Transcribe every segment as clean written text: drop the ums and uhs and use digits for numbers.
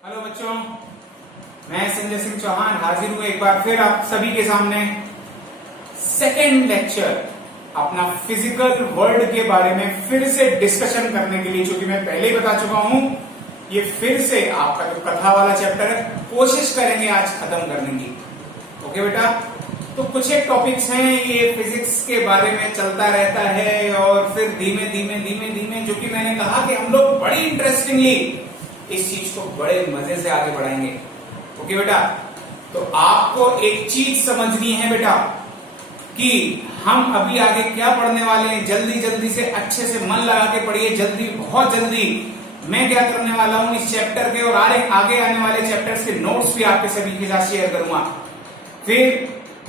Hello बच्चों, मैं संजय सिंह चौहान हाजिर हूं एक बार फिर आप सभी के सामने सेकेंड लेक्चर अपना फिजिकल वर्ल्ड के बारे में फिर से डिस्कशन करने के लिए, क्योंकि मैं पहले ही बता चुका हूं ये फिर से आपका जो कथा वाला चैप्टर है कोशिश करेंगे आज खत्म करने की। ओके बेटा, तो कुछ एक टॉपिक्स हैं ये फिजिक्स के बारे में चलता रहता है और फिर धीमे धीमे धीमे धीमे जो कि मैंने कहा कि हम लोग बड़ी इंटरेस्टिंगली इस चीज को बड़े मजे से आगे बढ़ाएंगे। ओके बेटा, तो आपको एक चीज समझनी है बेटा कि हम अभी आगे क्या पढ़ने वाले हैं। जल्दी जल्दी से अच्छे से मन लगा के पढ़िए, जल्दी बहुत जल्दी। मैं क्या करने वाला हूं इस चैप्टर के और आगे आने वाले चैप्टर्स के नोट्स भी आपके सभी के साथ शेयर करूंगा। फिर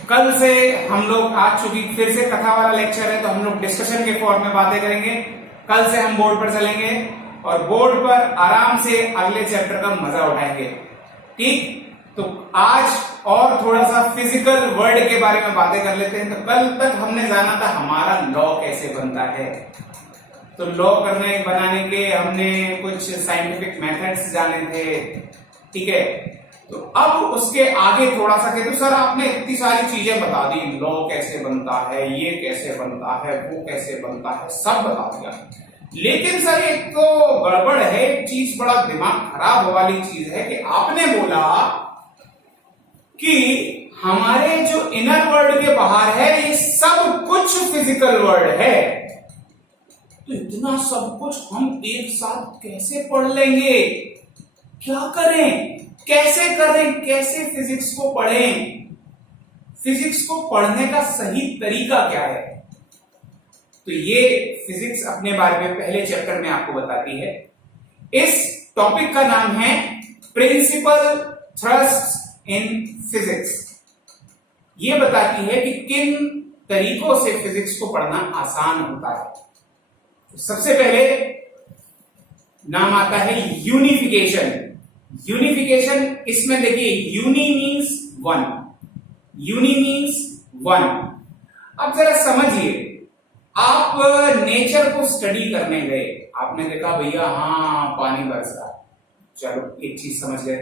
कल से हम लोग, आज चूंकि फिर से कथा वाला लेक्चर है तो हम लोग डिस्कशन के फॉर्म में बातें करेंगे। कल से हम बोर्ड पर चलेंगे और बोर्ड पर आराम से अगले चैप्टर का मजा उठाएंगे। ठीक, तो आज और थोड़ा सा फिजिकल वर्ल्ड के बारे में बातें कर लेते हैं। तो कल तक हमने जाना था हमारा लॉ कैसे बनता है, तो लॉ बनाने के हमने कुछ साइंटिफिक मेथड्स जाने थे। ठीक है, तो अब उसके आगे थोड़ा सा कहते सर आपने इतनी सारी चीजें बता दी, लॉ कैसे बनता है, ये कैसे बनता है, वो कैसे बनता है, सब बता दिया, लेकिन सर एक तो गड़बड़ है, एक चीज बड़ा दिमाग खराब वाली चीज है कि आपने बोला कि हमारे जो इनर वर्ल्ड के बाहर है ये सब कुछ फिजिकल वर्ल्ड है। तो इतना सब कुछ हम एक साथ कैसे पढ़ लेंगे, क्या करें, कैसे करें, कैसे फिजिक्स को पढ़ें, फिजिक्स को पढ़ने का सही तरीका क्या है। तो ये फिजिक्स अपने बारे में पहले चैप्टर में आपको बताती है। इस टॉपिक का नाम है प्रिंसिपल थ्रस्ट इन फिजिक्स। ये बताती है कि किन तरीकों से फिजिक्स को पढ़ना आसान होता है। तो सबसे पहले नाम आता है यूनिफिकेशन। यूनिफिकेशन, इसमें देखिए uni means one, uni means one. अब जरा समझिए, आप नेचर को स्टडी करने गए, आपने देखा भैया हाँ पानी बरस रहा, चलो एक चीज समझ गए।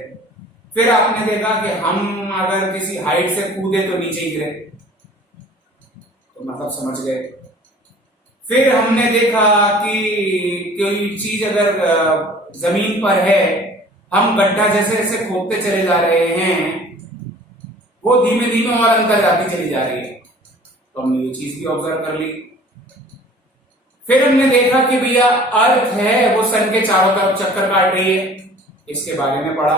फिर आपने देखा कि हम अगर किसी हाइट से कूदे तो नीचे गिरे, तो मतलब समझ गए। फिर हमने देखा कि कोई चीज अगर जमीन पर है, हम गड्ढा जैसे जैसे खोदते चले जा रहे हैं, वो धीमे धीमे और अंदर जाती चली जा रही है, तो हमने ये चीज भी ऑब्जर्व कर ली। फिर हमने देखा कि भैया अर्थ है वो सन के चारों तरफ चक्कर काट रही है, इसके बारे में पढ़ा।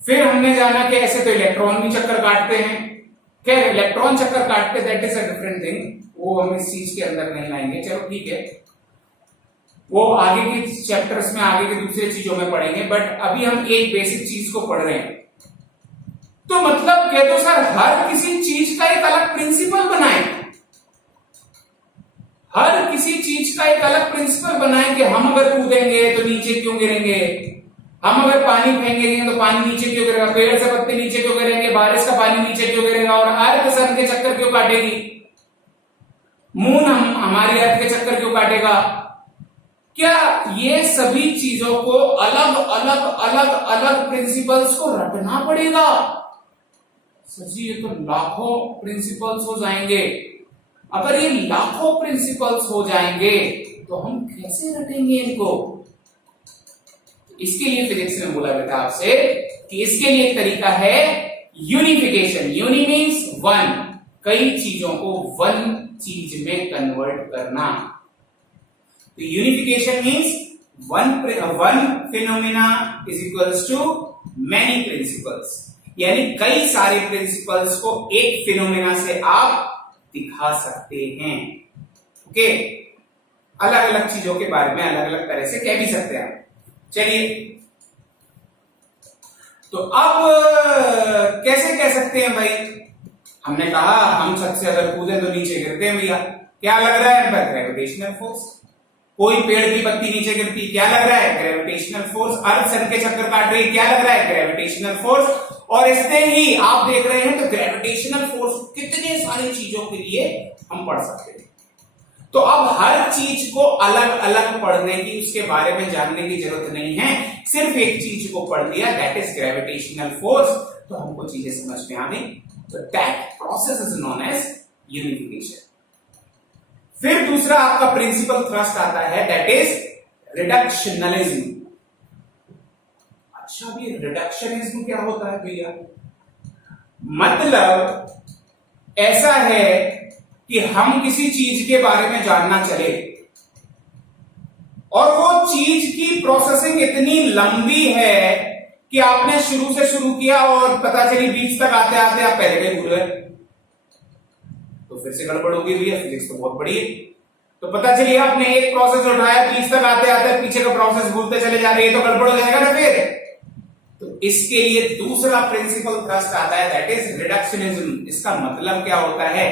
फिर हमने जाना कि ऐसे तो इलेक्ट्रॉन भी चक्कर काटते हैं। खैर इलेक्ट्रॉन चक्कर काटते, that is a different thing, वो हम इस चीज के अंदर नहीं लाएंगे, चलो ठीक है, वो आगे के चैप्टर्स में आगे की दूसरी चीजों में पढ़ेंगे। बट अभी हम एक बेसिक चीज को पढ़ रहे हैं। तो मतलब कह दो सर हर किसी चीज का एक अलग प्रिंसिपल बनाए, हर किसी चीज का एक अलग प्रिंसिपल बनाए कि हम अगर कूदेंगे तो नीचे क्यों गिरेंगे, हम अगर पानी फेंकेंगे तो पानी नीचे क्यों गिरेगा, पेड़ से पत्ते नीचे क्यों गिरेंगे, बारिश का पानी नीचे क्यों गिरेगा, और अर्थ सन के चक्कर क्यों काटेगी, मून हमारी अर्थ के चक्कर क्यों काटेगा। क्या ये सभी चीजों को अलग अलग अलग अलग प्रिंसिपल्स को रटना पड़ेगा? सर जी ये तो लाखों प्रिंसिपल्स हो जाएंगे। अगर ये लाखों प्रिंसिपल्स हो जाएंगे तो हम कैसे रटेंगे इनको? इसके लिए फिजिक्स ने बोला बेटा आपसे कि इसके लिए एक तरीका है यूनिफिकेशन। यूनि मीन्स वन, कई चीजों को वन चीज में कन्वर्ट करना। तो unification means one phenomena is equals to many principles, यानी कई सारे प्रिंसिपल्स को एक फिनोमिना से आप दिखा सकते हैं। ओके, अलग अलग चीजों के बारे में अलग अलग तरह से कह भी सकते हैं। चलिए, तो अब कैसे कह सकते हैं भाई? हमने कहा हम छत से अगर कूदे तो नीचे गिरते हैं भैया, क्या लग रहा है? Gravitational force. कोई पेड़ की पत्ती नीचे गिरती, क्या लग रहा है? Gravitational force. अर्थ सन के चक्कर काट रही, क्या लग रहा है? Gravitational force. और इससे ही आप देख रहे हैं तो ग्रेविटेशनल फोर्स कितने सारी चीजों के लिए हम पढ़ सकते हैं। तो अब हर चीज को अलग अलग पढ़ने की, उसके बारे में जानने की जरूरत नहीं है, सिर्फ एक चीज को पढ़ लिया, दैट इज ग्रेविटेशनल फोर्स, तो हमको चीजें समझ में आ गई। तो that process is known as unification. फिर दूसरा आपका प्रिंसिपल थ्रस्ट आता है, दैट इज रिडक्शनलिज्म। अच्छा, अभी रिडक्शनिज्म क्या होता है भैया? मतलब ऐसा है कि हम किसी चीज के बारे में जानना चले और वो चीज की प्रोसेसिंग इतनी लंबी है कि आपने शुरू से शुरू किया और पता चली बीच तक आते आते आप पहले के भूल गए, तो फिर से गड़बड़ होगी भैया। फिजिक्स तो बहुत बड़ी है। तो पता चलिए आपने एक प्रोसेस उठाया, बीच तक आते आते पीछे का प्रोसेस भूलते चले जा रहे हैं, तो गड़बड़ हो जाएगा ना फिर। तो इसके लिए दूसरा प्रिंसिपल थ्रस्ट आता है, दैट इज रिडक्शनिज्म। इसका मतलब क्या होता है?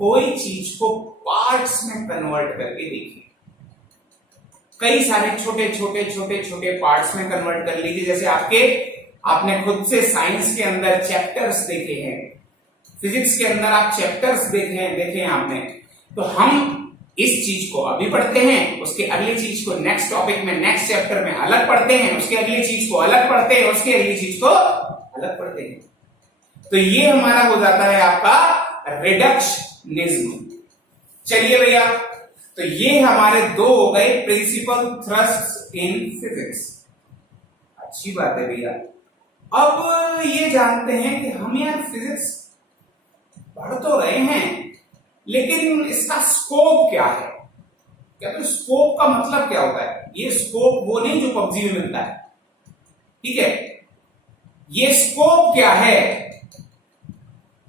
कोई चीज को पार्ट्स में कन्वर्ट करके देखिए, कई सारे छोटे छोटे छोटे छोटे पार्ट्स में कन्वर्ट कर लीजिए। जैसे आपने खुद से साइंस के अंदर चैप्टर्स देखे हैं, फिजिक्स के अंदर आप चैप्टर्स देखे हैं आपने। तो हम इस चीज को अभी पढ़ते हैं, उसके अगली चीज को नेक्स्ट टॉपिक में, नेक्स्ट चैप्टर में अलग पढ़ते हैं, उसके अगली चीज को अलग पढ़ते हैं, उसकी अगली चीज को अलग पढ़ते हैं। तो ये हमारा हो जाता है आपका रिडक्शनिज्म। चलिए भैया, तो ये हमारे दो हो गए प्रिंसिपल थ्रस्ट इन फिजिक्स। अच्छी बात है भैया। अब ये जानते हैं कि हम यार फिजिक्स पढ़ तो रहे हैं, लेकिन इसका स्कोप क्या है? क्या तो स्कोप का मतलब क्या होता है? ये स्कोप वो नहीं जो पबजी में मिलता है, ठीक है? ये स्कोप क्या है?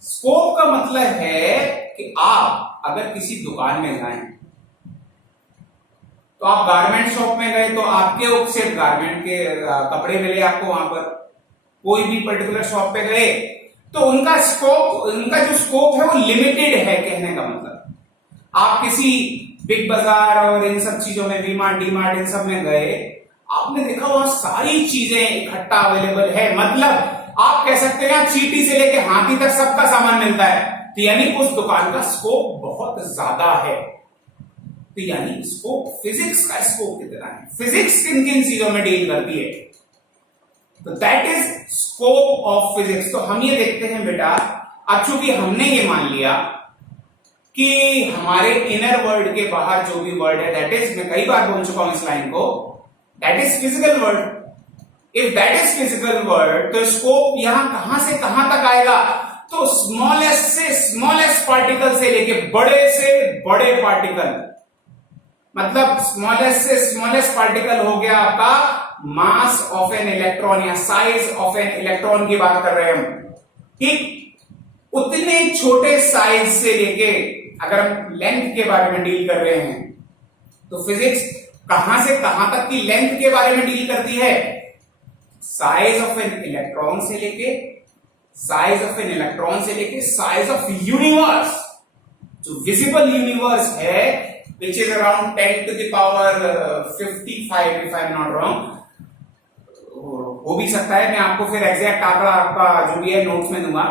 स्कोप का मतलब है कि आप अगर किसी दुकान में जाएं, तो आप गारमेंट शॉप में गए तो आपके सिर्फ गारमेंट के कपड़े मिले आपको वहां पर। कोई भी पर्टिकुलर शॉप पे गए तो उनका जो स्कोप है वो लिमिटेड है, कहने का मतलब। आप किसी बिग बाजार और इन सब चीजों में, वी-मार्ट, डी-मार्ट, इन सब में गए, आपने देखा वहां सारी चीजें इकट्ठा अवेलेबल है। मतलब आप कह सकते हैं चींटी से लेके हाथी तक सबका सामान मिलता है। तो यानी उस दुकान का स्कोप बहुत ज्यादा है। तो यानी स्कोप, फिजिक्स का स्कोप कितना है? फिजिक्स किन किन चीजों में डील करती है? तो that is scope of physics. तो हम ये देखते हैं बेटा, अब चूंकि हमने ये मान लिया कि हमारे इनर वर्ल्ड के बाहर जो भी वर्ल्ड है, दैट इज, मैं कई बार बोल चुका हूं इस लाइन को, that is physical world. If that is physical world, तो स्कोप यहां कहां से कहां तक आएगा? तो स्मॉलेस्ट से स्मॉलेस्ट पार्टिकल से लेके बड़े से बड़े पार्टिकल, मतलब स्मॉलेस्ट से स्मॉलेस्ट पार्टिकल हो गया आपका मास ऑफ एन इलेक्ट्रॉन या साइज ऑफ एन इलेक्ट्रॉन की बात कर रहे हैं हम, ठीक? उतने छोटे साइज से लेके, अगर हम लेंथ के बारे में डील कर रहे हैं, तो फिजिक्स कहां से कहां तक की लेंथ के बारे में डील करती है? साइज ऑफ एन इलेक्ट्रॉन से लेके, साइज ऑफ एन इलेक्ट्रॉन से लेके साइज ऑफ यूनिवर्स। जो विजिबल यूनिवर्स है, which is around 10 to the power 55 if I'm not wrong, हो भी सकता है, मैं आपको फिर एग्जैक्ट आंकड़ा आपका जो भी है नोट्स में दूंगा,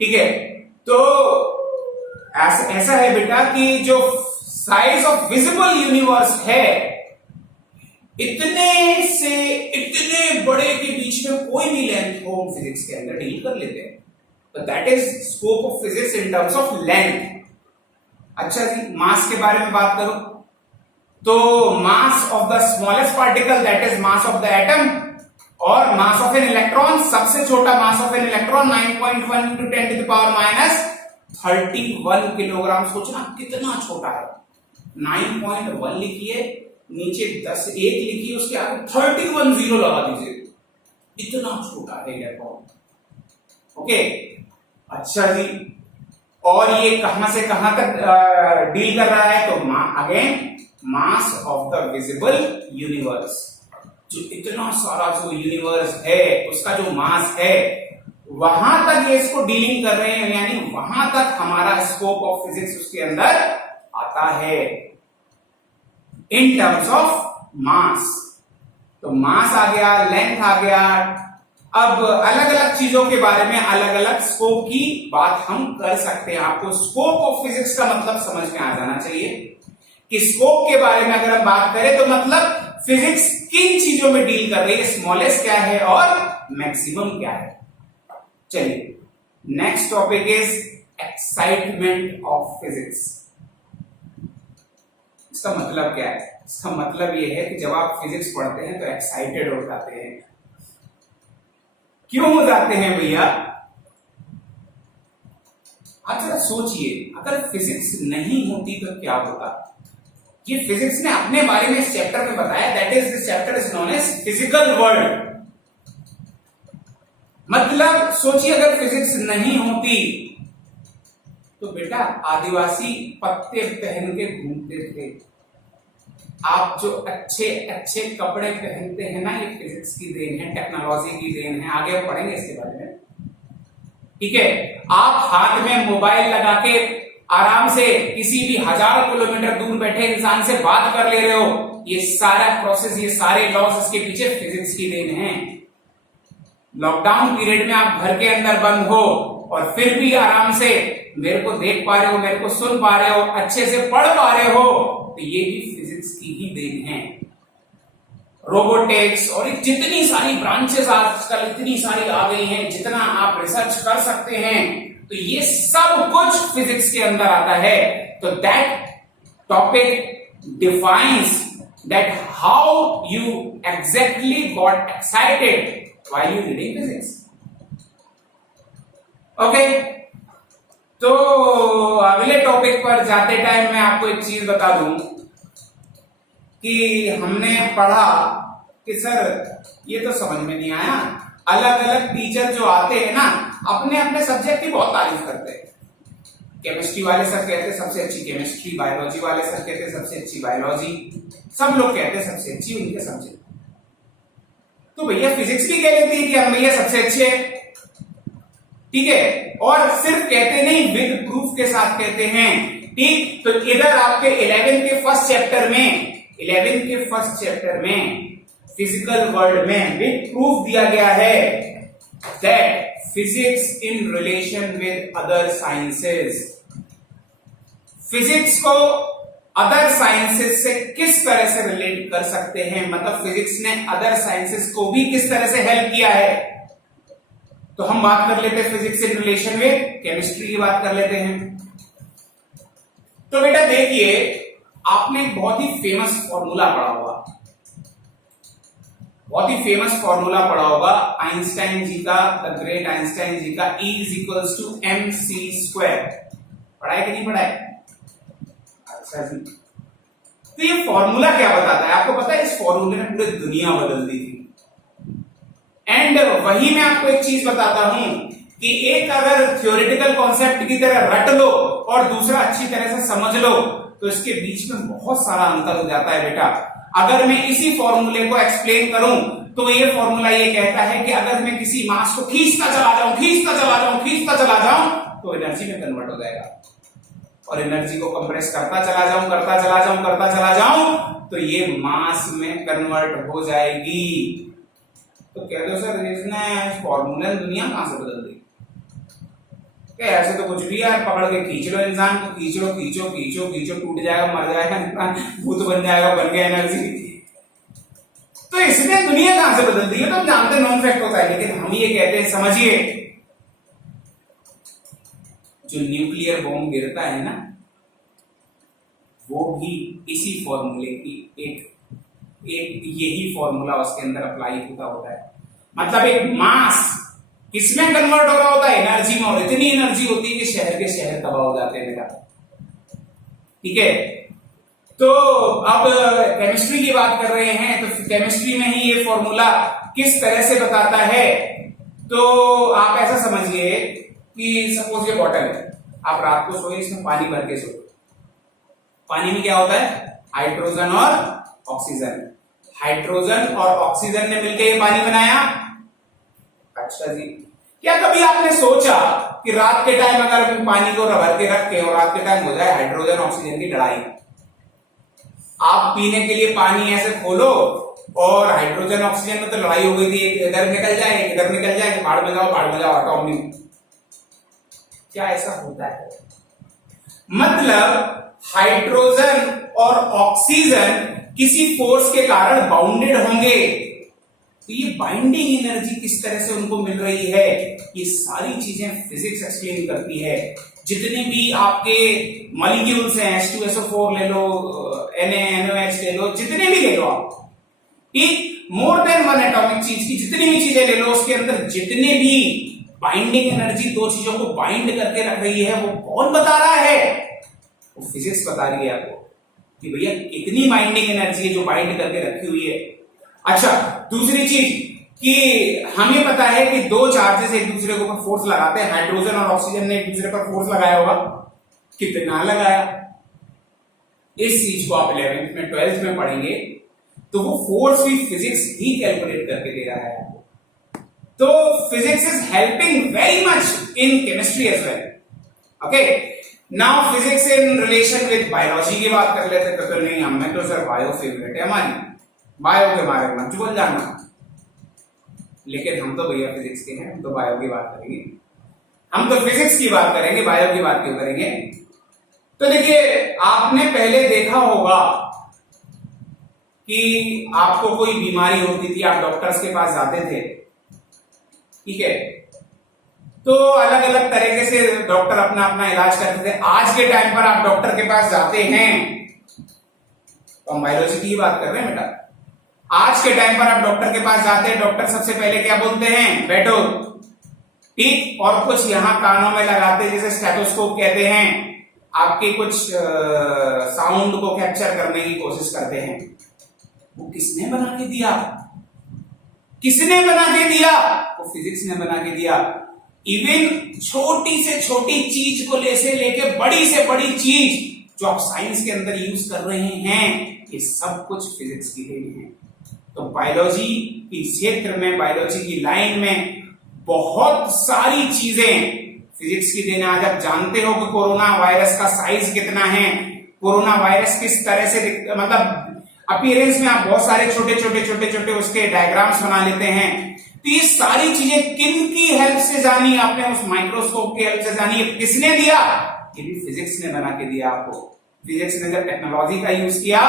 ठीक है? तो ऐसा है बेटा कि जो साइज ऑफ विजिबल यूनिवर्स है, इतने से इतने बड़े के बीच में कोई भी लेंथ हो फिजिक्स के अंदर डील कर लेते हैं। तो that is scope of physics in terms of length. अच्छा जी, मास के बारे में बात करो तो mass of the smallest particle, that is mass of the atom, और मास ऑफ एन इलेक्ट्रॉन, सबसे छोटा mass of an electron 9.1 into 10 to the power minus 31 kilogram. सोचना कितना छोटा है। 9.1 लिखिए, नीचे 10 1 लिखिए, उसके आगे 31 जीरो लगा दीजिए, इतना छोटा है इलेक्ट्रॉन। ओके, अच्छा जी, और ये कहां से कहां तक डील कर रहा है? तो again mass of the visible universe, जो इतना सारा जो यूनिवर्स है उसका जो मास है, वहां तक ये इसको डीलिंग कर रहे हैं, यानी वहां तक हमारा स्कोप ऑफ फिजिक्स उसके अंदर आता है इन टर्म्स ऑफ मास। तो मास आ गया, लेंथ आ गया, अब अलग अलग चीजों के बारे में अलग अलग स्कोप की बात हम कर सकते हैं। आपको स्कोप ऑफ फिजिक्स का मतलब समझ में आ जाना चाहिए कि स्कोप के बारे में अगर हम बात करें तो मतलब फिजिक्स किन चीजों में डील कर रही है, स्मॉलेस्ट क्या है और मैक्सिमम क्या है। चलिए, next topic is excitement of physics. इसका मतलब क्या है? इसका मतलब यह है कि जब आप फिजिक्स पढ़ते हैं तो एक्साइटेड हो जाते हैं। क्यों हो जाते हैं भैया? आप जरा सोचिए, अगर फिजिक्स नहीं होती तो क्या होता। ये फिजिक्स ने अपने बारे में इस चैप्टर में बताया, that is this chapter is known as physical world. मतलब सोचिए, अगर फिजिक्स नहीं होती तो बेटा आदिवासी पत्ते पहन के घूमते थे। आप जो अच्छे अच्छे कपड़े पहनते हैं ना, ये फिजिक्स की देन है, टेक्नोलॉजी की देन है। आगे हम पढ़ेंगे इसके बारे में, ठीक है। आप हाथ में मोबाइल लगा के आराम से किसी भी हजारों किलोमीटर दूर बैठे इंसान से बात कर ले रहे हो। ये सारा प्रोसेस, ये सारे लॉज, इसके पीछे फिजिक्स की देन है। लॉकडाउन पीरियड में आप घर के अंदर बंद हो और फिर भी आराम से मेरे को देख पा रहे हो, मेरे को सुन पा रहे हो, अच्छे से पढ़ पा रहे हो, तो ये भी फिजिक्स की ही देन है। रोबोटिक्स और जितनी सारी ब्रांचेस आजकल इतनी सारी आ गई हैं, जितना आप रिसर्च कर सकते हैं, तो ये सब कुछ फिजिक्स के अंदर आता है। तो that topic defines that how you exactly got excited while you reading physics. Okay, तो अगले टॉपिक पर जाते टाइम मैं आपको एक चीज बता दूं कि हमने पढ़ा कि सर ये तो समझ में नहीं आया। अलग अलग टीचर जो आते हैं ना, अपने अपने सब्जेक्ट की बहुत तारीफ करते हैं। केमिस्ट्री वाले सर कहते हैं सबसे अच्छी केमिस्ट्री, बायोलॉजी वाले सर कहते हैं सबसे अच्छी बायोलॉजी, सब लोग कहते हैं सबसे अच्छी उनके सब्जेक्ट। तो भैया फिजिक्स भी कह लेती है कि हम भैया सबसे अच्छे हैं, ठीक है। और सिर्फ कहते नहीं, विद प्रूफ के साथ कहते हैं, ठीक। तो इधर आपके 11 के फर्स्ट चैप्टर में फिजिकल वर्ल्ड में विद प्रूफ दिया गया है that physics in relation with other sciences. Physics को अदर साइंसेस से किस तरह से रिलेट कर सकते हैं, मतलब फिजिक्स ने अदर साइंसेस को भी किस तरह से हेल्प किया है। तो हम बात कर लेते हैं physics in relation with chemistry की बात कर लेते हैं। तो बेटा देखिए, आपने एक बहुत ही फेमस फॉर्मूला पढ़ा होगा, आइंस्टाइन जी का, द ग्रेट आइंस्टाइन जी का, E = mc²। पढ़ा है कि नहीं पढ़ा है? अच्छा जी। तो ये फॉर्मूला क्या बताता है? आपको पता है इस फॉर्मूले ने पूरी दुनिया बदल दी थी। एंड वही मैं आपको एक चीज बताता हूं कि एक अगर थ्योरेटिकल कॉन्सेप्ट की तरह रट लो और दूसरा अच्छी तरह से समझ लो, तो इसके बीच में बहुत सारा अंतर हो जाता है बेटा। अगर मैं इसी फॉर्मूले को एक्सप्लेन करूं तो ये फॉर्मूला ये कहता है कि अगर मैं किसी मास को खींचता चला जाऊं तो एनर्जी में कन्वर्ट हो जाएगा, और एनर्जी को कंप्रेस करता चला जाऊं तो ये मास में कन्वर्ट हो जाएगी। तो कह दो सर इसने फॉर्मूले ने दुनिया कहां से बदल दी? ऐसे तो कुछ भी यार, पकड़ के खींच लो इंसान को, खींचो, टूट जाएगा, मर जाएगा इंसान, भूत बन जाएगा, बन गया एनर्जी। तो इसने दुनिया कहां से बदल दी है? तो हम जानते नॉन फैक्ट होता है, लेकिन हम ये कहते हैं, समझिए, जो न्यूक्लियर बॉम्ब गिरता है ना, वो भी इसी फॉर्मूले की एक यही फॉर्मूला उसके अंदर अप्लाई होता है। मतलब एक मास किसमें कन्वर्ट हो रहा होता है? एनर्जी में, और इतनी एनर्जी होती है कि शहर के शहर तबाह हो जाते हैं बेटा, ठीक है। तो अब केमिस्ट्री की बात कर रहे हैं, तो केमिस्ट्री में ही ये फॉर्मूला किस तरह से बताता है? तो आप ऐसा समझिए कि सपोज ये बॉटल है, आप रात को सोए, इसमें पानी भर के सोए। पानी में क्या होता है? हाइड्रोजन और ऑक्सीजन। हाइड्रोजन और ऑक्सीजन ने मिलकर ये पानी बनाया। अच्छा जी, क्या कभी आपने सोचा कि रात के टाइम अगर पानी को भर के रख के और रात के टाइम हो जाए हाइड्रोजन ऑक्सीजन की लड़ाई, आप पीने के लिए पानी ऐसे खोलो और हाइड्रोजन ऑक्सीजन में तो लड़ाई हो गई थी, एक इधर निकल जाए एक इधर निकल जाए, भाड़ में जाओ एटॉम में। क्या ऐसा होता है? मतलब हाइड्रोजन और ऑक्सीजन किसी फोर्स के कारण बाउंडेड होंगे, तो ये बाइंडिंग एनर्जी किस तरह से उनको मिल रही है, ये सारी चीजें फिजिक्स एक्सप्लेन करती है। जितने भी आपके मॉलिक्यूल्स हैं, H2SO4 ले लो, NaNOH ले लो, जितने भी ले लो आप, ठीक, मोर देन वन एटॉमिक चीज की जितनी भी चीजें ले लो, उसके अंदर जितने भी बाइंडिंग एनर्जी दो चीजों को बाइंड करके रख रही है, वो कौन बता रहा है? वो फिजिक्स बता रही है आपको कि भैया कितनी बाइंडिंग एनर्जी है जो बाइंड करके रखी हुई है। अच्छा, दूसरी चीज कि हमें पता है कि दो चार्जेस एक दूसरे के ऊपर फोर्स लगाते हैं, हाइड्रोजन और ऑक्सीजन ने एक दूसरे पर फोर्स लगाया होगा, कितना लगाया? इस चीज को आप 11th में 12th में पढ़ेंगे, तो वो फोर्स भी फिजिक्स ही कैलकुलेट करके दे रहा है। तो physics is helping very much in chemistry as well. Okay, now physics in relation with biology की बात कर लेते तो नहीं, हमें तो सर बायो फेवरेट है हमारी, बायो के बारे में बोल जाना, लेकिन हम तो भैया फिजिक्स के हैं, हम तो बायो की बात करेंगे, हम तो फिजिक्स की बात करेंगे, बायो की बात क्यों करेंगे? तो देखिए, आपने पहले देखा होगा कि आपको कोई बीमारी होती थी, आप डॉक्टर्स के पास जाते थे, ठीक है, तो अलग अलग तरीके से डॉक्टर अपना अपना इलाज करते थे। आज के टाइम पर आप डॉक्टर के पास जाते हैं, तो हम बायोलॉजी की बात कर रहे हैं बेटा, आज के टाइम पर आप डॉक्टर के पास जाते हैं, डॉक्टर सबसे पहले क्या बोलते हैं? बैठो, ठीक, और कुछ यहां कानों में लगाते, जैसे स्टेथोस्कोप कहते हैं, आपके कुछ साउंड को कैप्चर करने की कोशिश करते हैं। वो किसने बना के दिया? किसने बना के दिया? वो फिजिक्स ने बना के दिया। इवन छोटी से छोटी चीज को लेके बड़ी से बड़ी चीज जो आप साइंस के अंदर यूज कर रहे हैं, ये सब कुछ फिजिक्स की देन है। तो बायोलॉजी के क्षेत्र में, बायोलॉजी की लाइन में बहुत सारी चीजें फिजिक्स की देन। आज आप जानते हो कि कोरोना वायरस का साइज कितना है, कोरोना वायरस किस तरह से मतलब अपीयरेंस में आप बहुत सारे छोटे छोटे उसके डायग्राम्स बना लेते हैं। तो ये सारी चीजें किन की हेल्प से जानी आपने? उस माइक्रोस्कोप की हेल्प से जानी। ये किसने दिया? ये भी फिजिक्स ने बना के दिया आपको। फिजिक्स ने जब टेक्नोलॉजी का यूज किया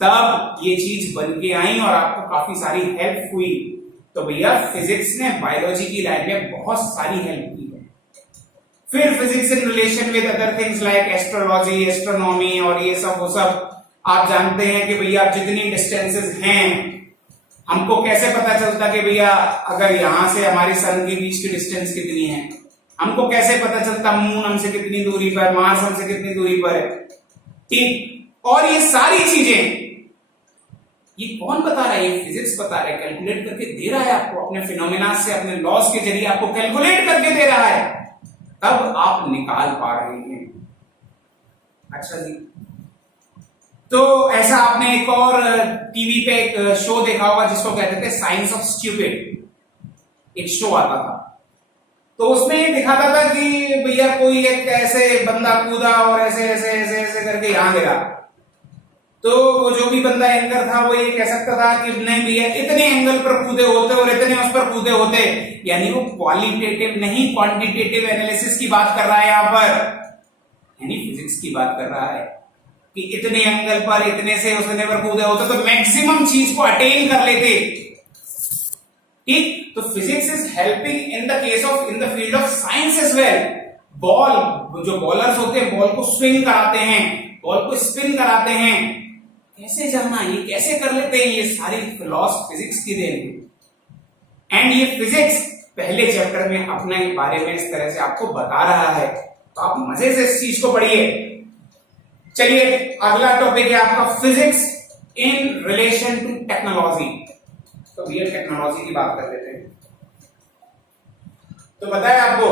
तब ये चीज बन के आई और आपको काफी सारी हेल्प हुई। तो भैया फिजिक्स ने बायोलॉजी की लाइन में बहुत सारी हेल्प की है। फिर physics in relation with other things like astrology, astronomy और ये सब वो सब आप जानते हैं कि भैया जितनी डिस्टेंसेस हैं, हमको कैसे पता चलता कि भैया अगर यहां से हमारे सन के बीच की डिस्टेंस कितनी है, हमको कैसे पता चलता मून हमसे कितनी दूरी पर, मार्स हमसे कितनी दूरी पर है, ठीक। और ये सारी चीजें ये कौन बता रहा है? ये फिजिक्स बता रहा है, कैलकुलेट करके दे रहा है आपको, अपने फिनोमेना से, अपने लॉज के जरिए आपको कैलकुलेट करके दे रहा है, तब आप निकाल पा रहे हैं। अच्छा जी, तो ऐसा आपने एक और टीवी पे एक शो देखा होगा जिसको कहते थे साइंस ऑफ स्टूपिड। एक शो आता था, तो उसमें ये दिखाता था कि भैया कोई एक ऐसे बंदा कूदा और ऐसे ऐसे ऐसे ऐसे करके यहां गिरा, तो वो जो भी बंदा एंकर था वो ये कह सकता था कि नहीं भैया इतने एंगल पर कूदे होते और इतने उस पर कूदे होते। यानी वो क्वालिटेटिव नहीं क्वांटिटेटिव एनालिसिस की बात कर रहा है यहां पर, यानी फिजिक्स की बात कर रहा है कि इतने एंगल पर इतने से उसने पर कूदे होते तो मैक्सिमम चीज को अटेन कर लेते, ठीक। तो physics is helping in the case of in the field of science as well. Ball, जो बॉलर्स होते हैं बॉल को स्विंग कराते हैं, बॉल को स्पिन कराते हैं, कैसे जाना, ये कैसे कर लेते हैं, ये सारी लॉस फिजिक्स की देन है। एंड ये फिजिक्स पहले चैप्टर में अपने बारे में इस तरह से आपको बता रहा है, तो आप मजे से इस चीज को पढ़िए। चलिए अगला टॉपिक है आपका physics in relation to technology. तो भैया टेक्नोलॉजी की बात कर लेते हैं। तो बताया आपको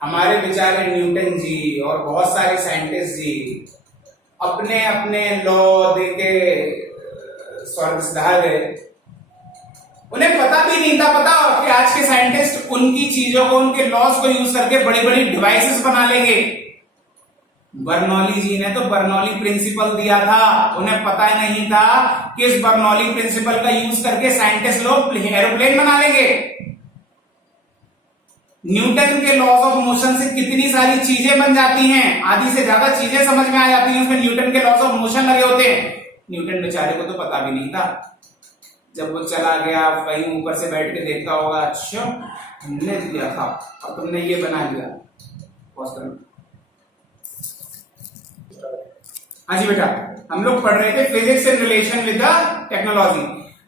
हमारे बेचारे न्यूटन जी और बहुत सारे साइंटिस्ट जी अपने अपने लॉ देके स्वर्ग सिधार गए। उन्हें पता भी नहीं था, पता कि आज के साइंटिस्ट उनकी चीजों को, उनके लॉस को यूज करके बड़ी बड़ी डिवाइसेस बना लेंगे। बर्नौली जी ने तो बर्नौली प्रिंसिपल दिया था, उन्हें पता ही नहीं था कि इस बर्नौली प्रिंसिपल का यूज करके साइंटिस्ट लोग एरोप्लेन बना लेंगे। न्यूटन के लॉज ऑफ मोशन से कितनी सारी चीजें बन जाती हैं, आधी से ज्यादा चीजें समझ में आ जाती हैं, उसमें न्यूटन के लॉज ऑफ मोशन लगे होते हैं। न्यूटन बेचारे को तो पता भी नहीं था। जब वो चला गया कहीं ऊपर से बैठ के देखता होगा, अच्छा हमने दिया था और तुमने ये बना लिया। हाँ जी बेटा, हम लोग पढ़ रहे थे physics in relation with the technology.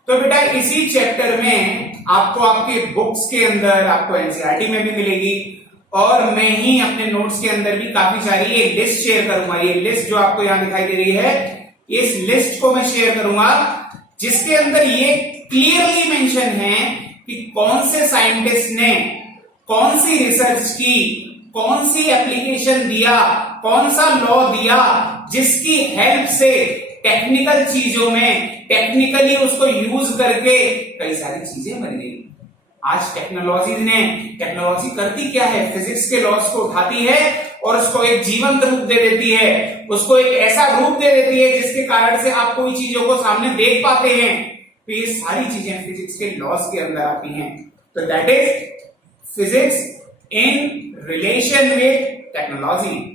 तो बेटा इसी चैप्टर में आपको आपके बुक्स के अंदर, आपको एनसीईआरटी में भी मिलेगी, और मैं ही अपने नोट्स के अंदर भी काफी सारी एक लिस्ट शेयर करूंगा। ये लिस्ट जो आपको यहां दिखाई दे रही है, इस लिस्ट को मैं शेयर करूंगा, जिसके अंदर ये क्लियरली मेंशन है कि कौन से साइंटिस्ट ने कौन सी रिसर्च की, कौन सी एप्लीकेशन दिया, कौन सा लॉ दिया, जिसकी हेल्प से टेक्निकल चीजों में टेक्निकली उसको यूज करके कई सारी चीजें बन गई। आज टेक्नोलॉजी करती क्या है, फिजिक्स के लॉस को उठाती है और उसको एक जीवंत रूप दे देती है, उसको एक ऐसा रूप दे देती है जिसके कारण से आप कोई चीजों को सामने देख पाते हैं। तो ये सारी चीजें फिजिक्स के लॉस के अंदर आती हैं। तो that is physics in relation with technology.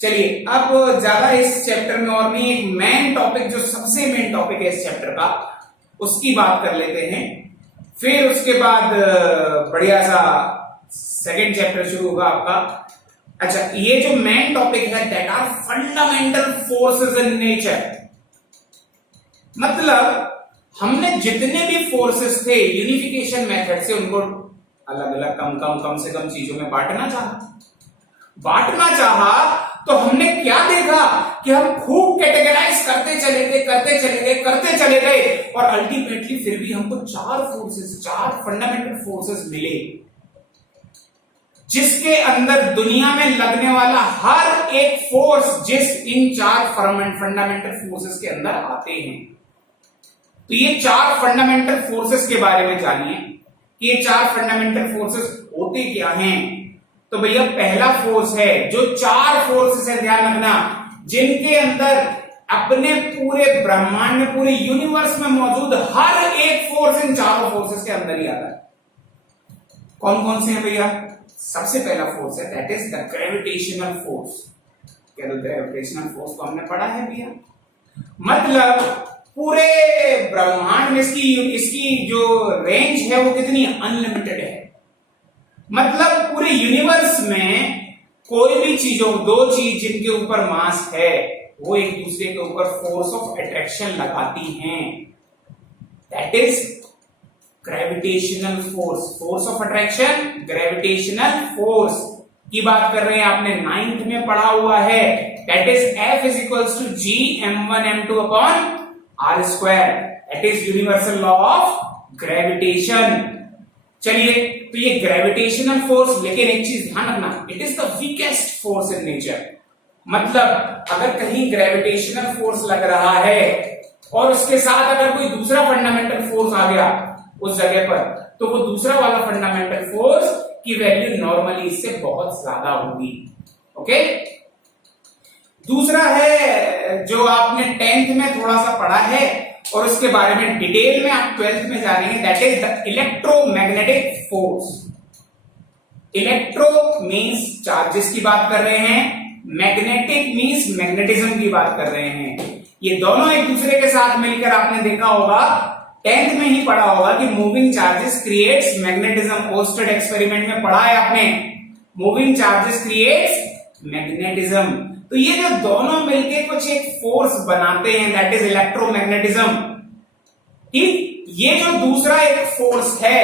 चलिए अब ज्यादा इस चैप्टर में और नहीं, एक मेन टॉपिक जो सबसे मेन टॉपिक है इस चैप्टर का, उसकी बात कर लेते हैं। फिर उसके बाद बढ़िया सा सेकंड चैप्टर शुरू होगा आपका। अच्छा, ये जो मेन टॉपिक है, that are fundamental forces in nature. मतलब हमने जितने भी फोर्सेस थे यूनिफिकेशन मेथड से उनको अलग अलग कम से कम चीजों में बांटना चाहा तो हमने क्या देखा कि हम खूब कैटेगराइज करते चले गए और अल्टीमेटली फिर भी हमको चार फंडामेंटल फोर्सेस मिले, जिसके अंदर दुनिया में लगने वाला हर एक फोर्स इन चार फंडामेंटल फोर्सेस के अंदर आते हैं। तो ये चार फंडामेंटल फोर्सेस के बारे में जानिए कि ये चार फंडामेंटल फोर्सेस होते क्या हैं। तो भैया पहला फोर्स है, जो चार फोर्सेस है, ध्यान रखना, जिनके अंदर अपने पूरे ब्रह्मांड में, पूरे यूनिवर्स में मौजूद हर एक फोर्स इन चारों फोर्सेस के अंदर ही आता है। कौन कौन से हैं भैया? सबसे पहला फोर्स है that is the gravitational force. क्या तो ग्रेविटेशनल फोर्स को हमने पढ़ा है भैया? मतलब पूरे ब्रह्मांड में इसकी जो रेंज है वो कितनी अनलिमिटेड है। मतलब पूरे यूनिवर्स में कोई भी दो चीज जिनके ऊपर मास है वो एक दूसरे के ऊपर फोर्स ऑफ अट्रैक्शन लगाती हैं, that is gravitational force of attraction, gravitational force की बात कर रहे हैं। आपने 9th में पढ़ा हुआ है, that is F is equals to G m1 m2 upon r square, that is universal law of gravitation. चलिए, तो ये ग्रेविटेशनल फोर्स, लेकिन एक चीज ध्यान रखना, it is the weakest force in nature. मतलब अगर कहीं ग्रेविटेशनल फोर्स लग रहा है और उसके साथ अगर कोई दूसरा फंडामेंटल फोर्स आ गया उस जगह पर, तो वो दूसरा वाला फंडामेंटल फोर्स की वैल्यू नॉर्मली इससे बहुत ज्यादा होगी। ओके, दूसरा है जो आपने 10th में थोड़ा सा पढ़ा है और उसके बारे में डिटेल में आप 12th में जानेंगे, that is the electromagnetic force. Electro means charges की बात कर रहे हैं, मैग्नेटिक मींस मैग्नेटिज्म की बात कर रहे हैं। ये दोनों एक दूसरे के साथ मिलकर, आपने देखा होगा 10th में ही पढ़ा होगा कि moving charges creates magnetism. Ousted experiment में पढ़ा है आपने, मूविंग चार्जेस क्रिएट्स मैग्नेटिज्म। तो ये जो दोनों मिलके कुछ एक फोर्स बनाते हैं, दैट इज इलेक्ट्रोमैग्नेटिज्म। ठीक, ये जो दूसरा एक फोर्स है,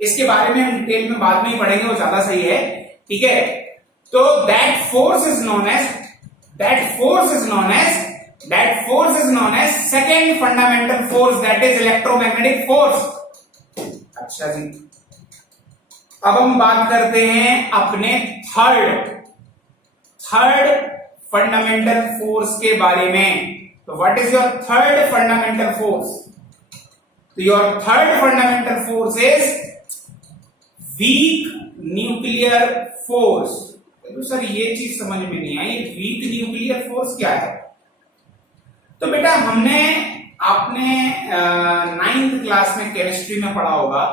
इसके बारे में हम डिटेल में बाद में ही पढ़ेंगे, वो ज्यादा सही है। ठीक है, तो that force is known as second fundamental force, that is electromagnetic force. अच्छा जी, अब हम बात करते हैं अपने थर्ड फंडामेंटल फोर्स के बारे में। तो what is your third fundamental force? तो your third fundamental force is weak nuclear force. तो सर ये चीज समझ में नहीं आई, वीक न्यूक्लियर फोर्स क्या है? तो बेटा हमने आपने 9th क्लास में केमिस्ट्री में पढ़ा होगा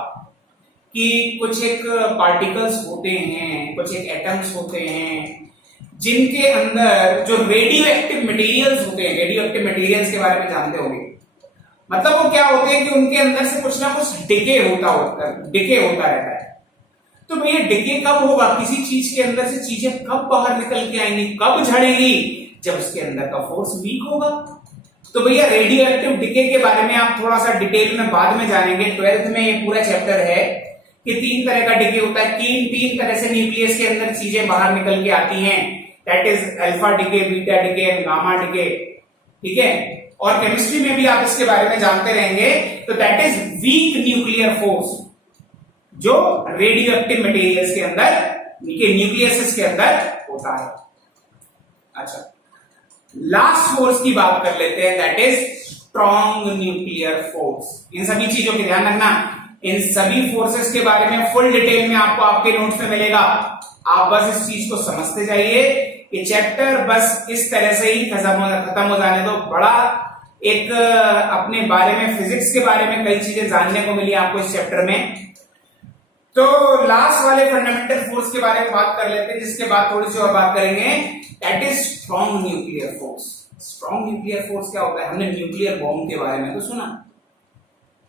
कि कुछ एक पार्टिकल्स होते हैं, कुछ एक एटम्स होते हैं जिनके अंदर जो रेडियो एक्टिव मटेरियल्स होते हैं। रेडियो एक्टिव मटेरियल्स के बारे में जानते होंगे, मतलब वो क्या होते हैं कि उनके अंदर से कुछ ना कुछ डिके होता रहता है। तो भैया डिके कब होगा? किसी चीज के अंदर से चीजें कब बाहर निकल के आएंगी, कब झड़ेंगी? जब उसके अंदर का फोर्स वीक होगा। तो भैया रेडियो एक्टिव डिके के बारे में आप थोड़ा सा डिटेल में बाद में जानेंगे। 12th में ये पूरा चैप्टर है कि 3 तरह का डिके होता है। 3 तरह से न्यूक्लियस के अंदर चीजें बाहर निकल के आती हैं, that is alpha decay, beta decay and gamma decay. ठीक है, और केमिस्ट्री में भी आप इसके बारे में जानते रहेंगे। तो that is weak nuclear force, जो रेडियो एक्टिव मटेरियल्स के अंदर, न्यूक्लियस के अंदर होता है। अच्छा, लास्ट फोर्स की बात कर लेते हैं, that is strong nuclear force. इन सभी चीजों के ध्यान रखना, इन सभी फोर्सेस के बारे में फुल डिटेल में आपको आपके नोट्स में मिलेगा। आप बस इस चीज को समझते जाइए। ये चैप्टर बस इस तरह से ही खत्म हो जाने दो। बड़ा एक अपने बारे में, फिजिक्स के बारे में कई चीजें जानने को मिली आपको इस चैप्टर में। तो लास्ट वाले फंडामेंटल फोर्स के बारे में बात कर लेते हैं, जिसके बाद थोड़ी सी और बात करेंगे, that is strong nuclear force. Strong nuclear force क्या होता है? हमने न्यूक्लियर बॉम्ब के बारे में तो सुना।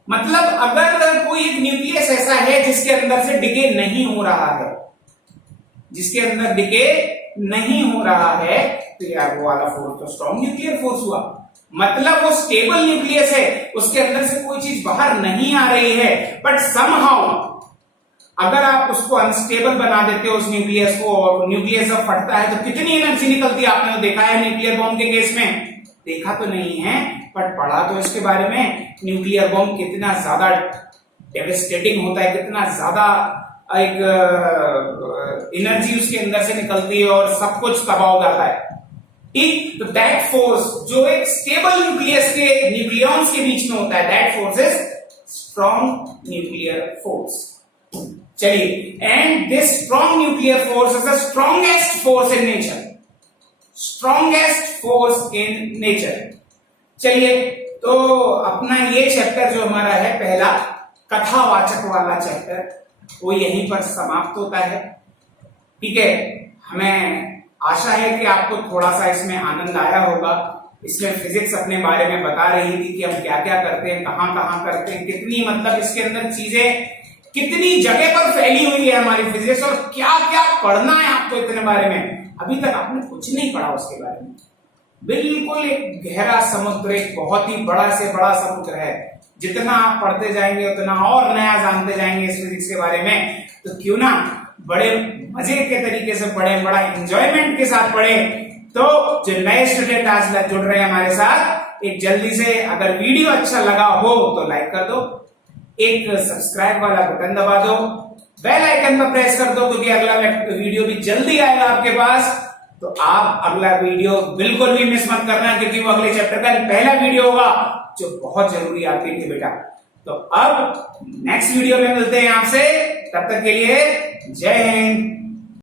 मतलब अगर कोई एक न्यूक्लियस ऐसा है जिसके अंदर से डिके नहीं हो रहा है, जिसके अंदर डिके नहीं हो रहा है, तो यार वो वाला फोर्स तो स्ट्रॉन्ग न्यूक्लियर फोर्स हुआ। मतलब वो स्टेबल न्यूक्लियस है, उसके अंदर से कोई चीज बाहर नहीं आ रही है, बट समहाउ अगर आप उसको अनस्टेबल बना देते हो उस न्यूक्लियस को, और न्यूक्लियस जब फटता है तो कितनी एनर्जी निकलती है? आपने देखा है न्यूक्लियर बॉम्ब के केस में? देखा तो नहीं है, बट पढ़ा तो इसके बारे में। न्यूक्लियर बॉम्ब कितना ज्यादा डेवेस्टेटिंग होता है, कितना ज्यादा एक एनर्जी उसके अंदर से निकलती है और सब कुछ तबाह हो जाता है। ठीक, तो दैट फोर्स जो एक स्टेबल न्यूक्लियस के न्यूक्लियॉन्स के बीच में होता है, that force is strong nuclear force. चलिए, and this strong nuclear force is the strongest force in nature. Strongest force in nature. चलिए, तो अपना ये चैप्टर जो हमारा है पहला कथावाचक वाला चैप्टर, वो यहीं पर समाप्त होता है। ठीक है, हमें आशा है कि आपको थोड़ा सा इसमें आनंद आया होगा। इसमें फिजिक्स अपने बारे में बता रही थी कि हम क्या क्या करते हैं, कहां कहां करते हैं, कितनी मतलब इसके अंदर चीजें कितनी जगह पर फैली हुई है हमारी फिजिक्स, और क्या क्या पढ़ना है आपको इतने बारे में। अभी तक आपने कुछ नहीं पढ़ा उसके बारे में। बिल्कुल एक गहरा समुद्र, एक बहुत ही बड़ा से बड़ा समुद्र है। जितना आप पढ़ते जाएंगे उतना और नया जानते जाएंगे इस फिजिक्स के बारे में। तो क्यों ना बड़े मजे के तरीके से पढ़े, बड़ा एंजॉयमेंट के साथ पढ़े। तो जो नए स्टूडेंट आज जुड़ रहे हैं हमारे साथ, एक जल्दी से अगर वीडियो अच्छा लगा हो तो लाइक कर दो, एक सब्सक्राइब वाला बटन दबा दो, बेल आइकन पर प्रेस कर दो, क्योंकि अगला वीडियो भी जल्दी आएगा आपके पास। तो आप अगला वीडियो बिल्कुल भी मिस मत करना, क्योंकि वो अगले चैप्टर का पहला वीडियो होगा जो बहुत जरूरी आपके लिए बेटा। तो अब नेक्स्ट वीडियो में मिलते हैं आपसे, तब तक के लिए जय हिंद।